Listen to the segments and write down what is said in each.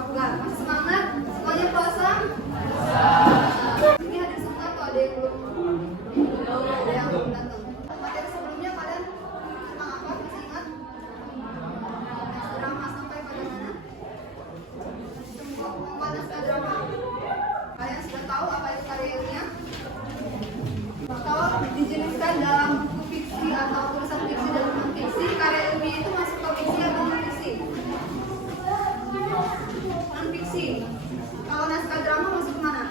Enggak. Masih semangat? Semuanya puasa? Ini hadir semua atau ada yang belum? Ada yang belum datang. Materi sebelumnya kalian tentang apa? Masih ingat? Drama sampai pada mana? Semua naskah drama. Kalian sudah tahu apa itu karya ilmiah? Kalau dijeniskan dalam buku fiksi atau tulisan fiksi dan non fiksi, karya ilmiah itu masuk ke fiksi atau non fiksi? Non fiksi. Kalau naskah drama masuk ke mana?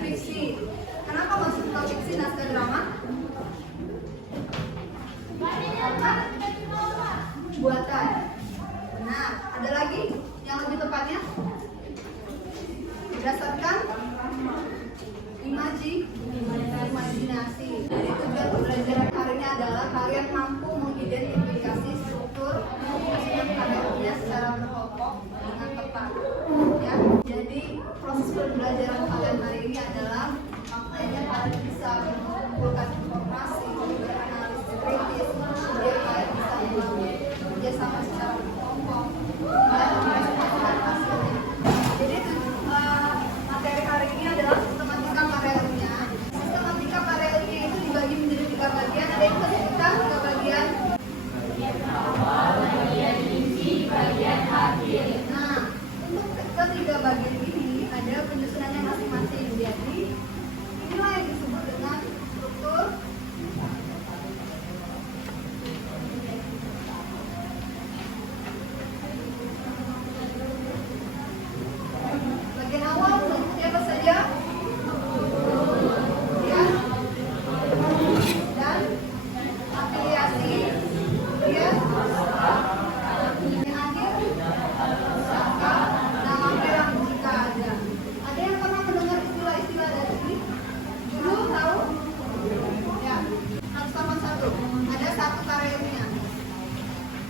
Fiksi. Kenapa masuk ke fiksi naskah drama? Karena buatan. Benar. Ada lagi yang lebih tepatnya? Berdasarkan imajinasi. Jadi tujuan pembelajaran hari ini adalah kalian mampu mengidentifikasi struktur penyusunan karya ilmiah secara berkelompok dengan tepat. Ya, jadi proses pembelajaran kalian hari ini adalah maknanya kalian bisa mengumpulkan informasi, beranalisis kritis, kemudian kalian bisa membangun kerjasama secara berkelompok dan mempresentasikan hasilnya. Jadi materi hari ini adalah sistematika karya ilmiah. Sistematika karya ilmiah itu dibagi menjadi 3 bagian. Ada yang disebutkan 3 bagian. Bagian inti, bagian akhir. Nah, untuk ketiga bagian ini ada penyusunannya masing-masing. Jadi inilah yang disebut dengan struktur bagian awal. Siapa saja? Ya. Dan afiliasi. Ya. Yang akhir saka nama perang jika ada. Ada yang pernah mendengar istilah-istilah dari sini? Dulu tahu? Ya. 181. Ada 1 karya ilmiah.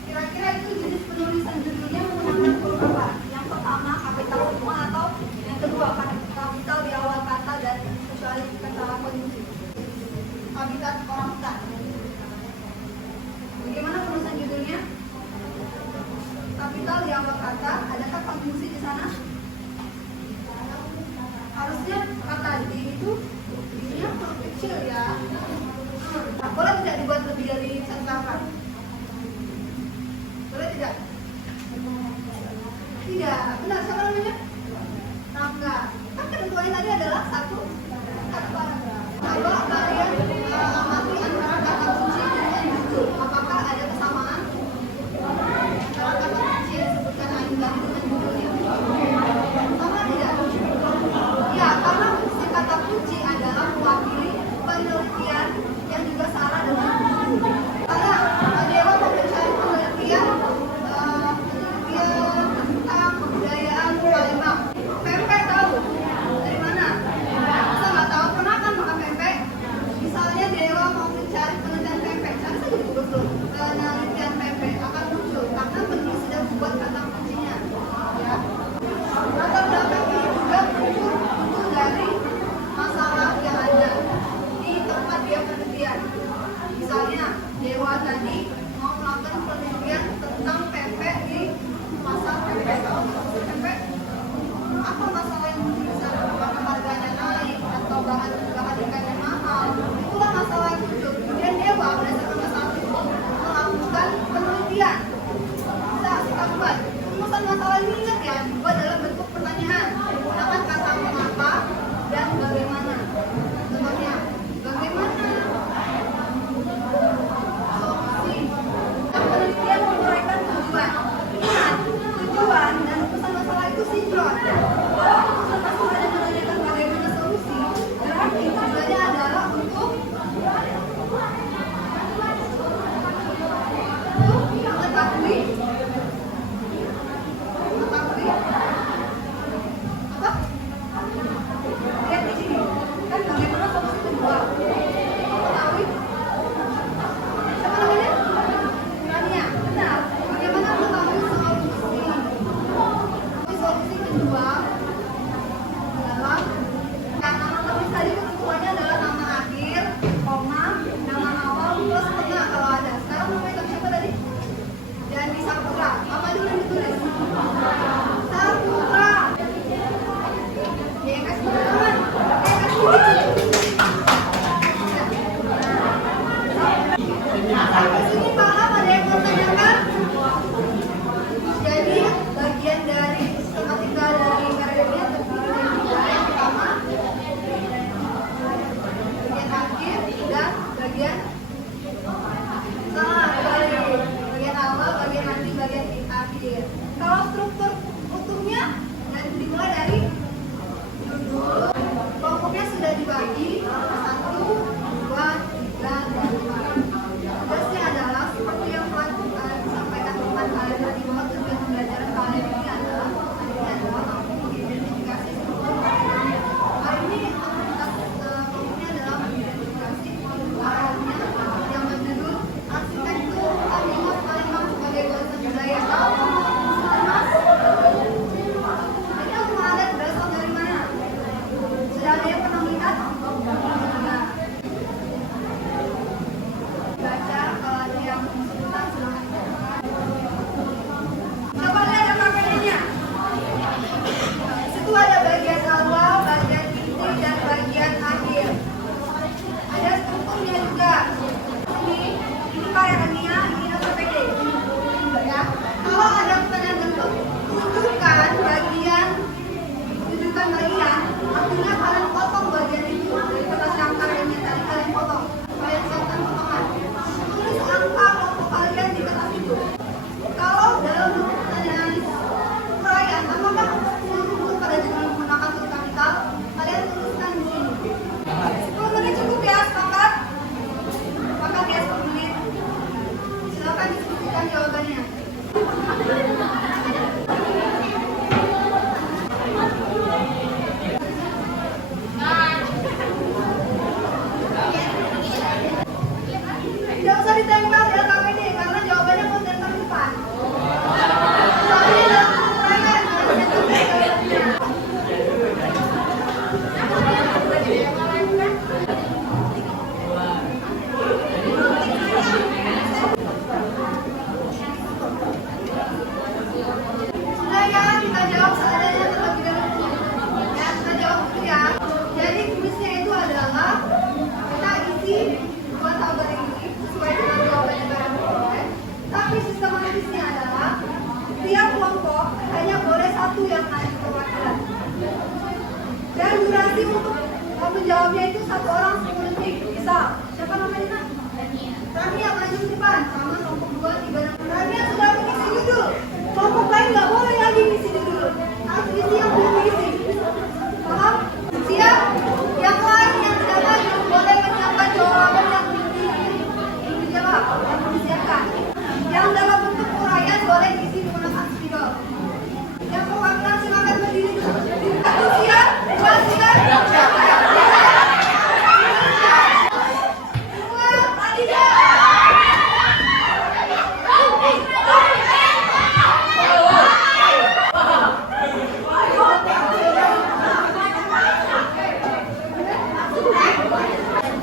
Kira-kira itu jenis penulisan judulnya menggunakan huruf apa? Yang pertama kapital semua atau yang kedua kapital di awal kata dan kecuali kata konjungsi? Habitat orang hutan. Bagaimana penulisan judulnya? Kapital di awal kata, adakah konjungsi di sana? Harusnya kata di itu dirinya huruf kecil ya. Boleh tidak dibuat lebih dari 1 harapan? Boleh tidak? Tidak. Benar, siapa namanya? Rangga. Kan ketentuannya tadi adalah satu paragraf. Coba kalian amati antara kata kunci dengan judul. Apakah ada kesamaan antara kata kunci yang disebutkan Ain tadi dengan judulnya? Sama tidak? Ya, karena fungsi kata kunci adalah mewakili penelitian yang juga salah dengan judul. Karena Dewa mencari penelitian tentang kebudayaan Palembang. Pempek tahu dari mana? prinsipnya adalah tiap kelompok hanya boleh satu yang naik perwakilan. Dan durasi untuk menjawabnya itu 1 orang 10 detik. Misal, siapa namanya? Tania, maju ke depan. Sama kelompok 2, 3, 6. Tania sudah mengisi judul. Kelompok lain nggak boleh lagi mengisi judul. Harus isi yang belum diisi. Paham? Siap? Yang lain yang tidak maju boleh menyiapkan jawaban yang dijawab yang disiapkan. Yang dalam bentuk uraian boleh diisi menggunakan spidol. Yang perwakilan silakan berdiri dulu. Siap?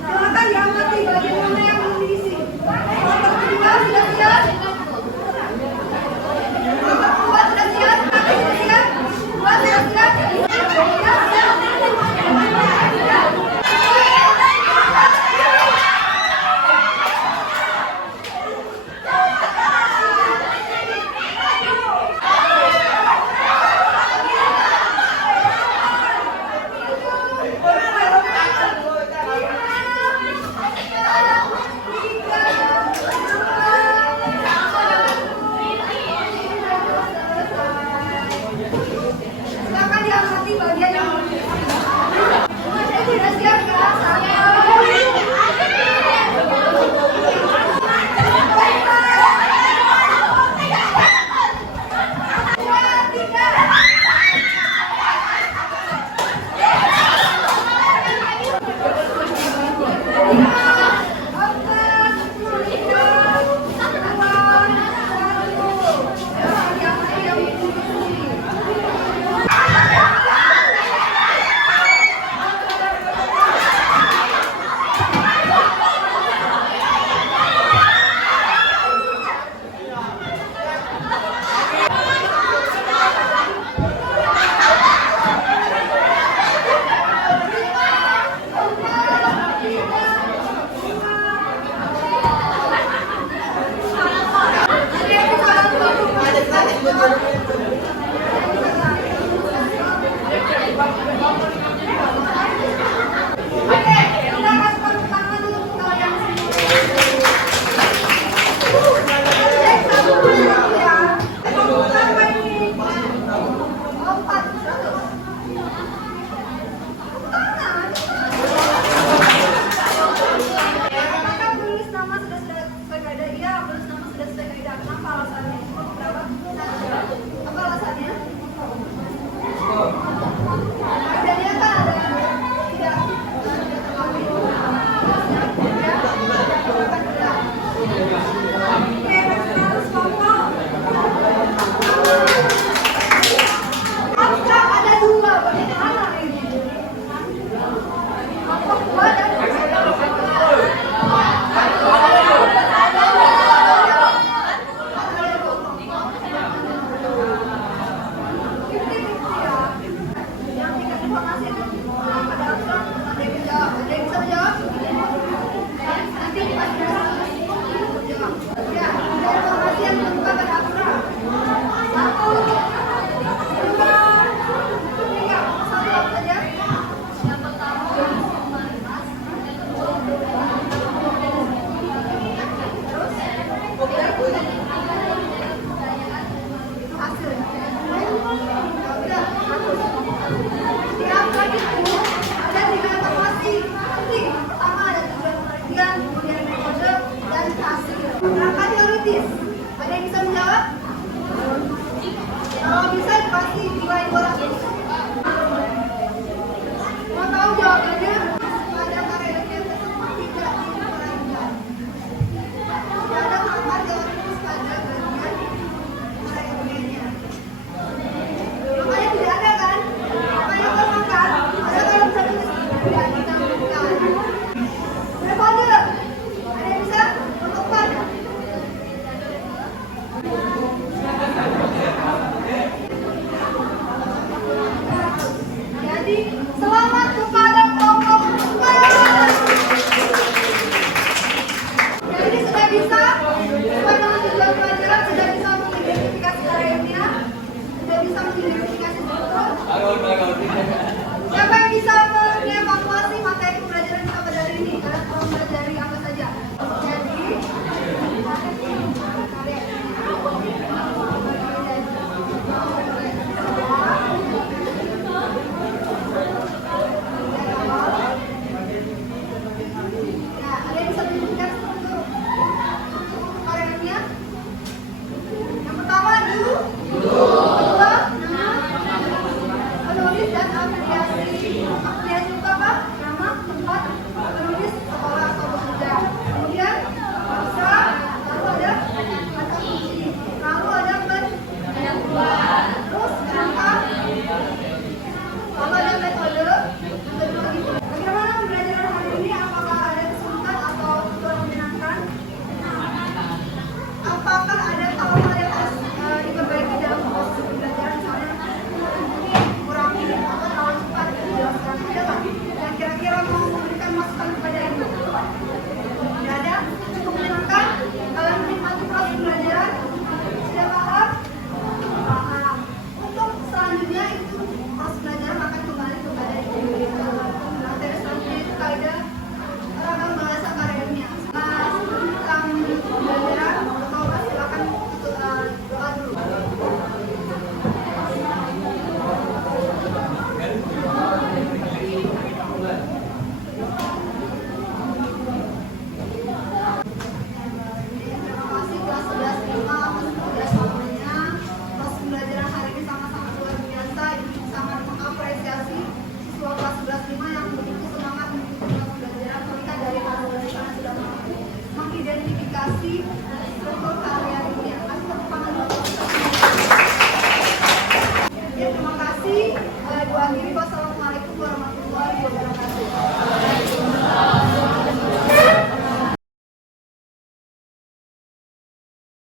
Silakan diamati bagian mana yang belum diisi. Kelompok kedua sudah siap? Kelompok kedua sudah siap? Kaki sudah siap? Dua sudah siap? Silakan diamati bagian yang belum diisi. Sudah siap ya? Ada yang bisa menjawab? Kalau bisa pasti diwain bola. Mau tahu jawabannya? Pada karya yang tersebut tidak diperhatikan. Tidak ada kamar teoritis pada bagian karya. Makanya tidak ada kan? Makanya kalau makan, ada kalau bisa tidak ditambahkan. Berkode. Ada yang bisa? Untuk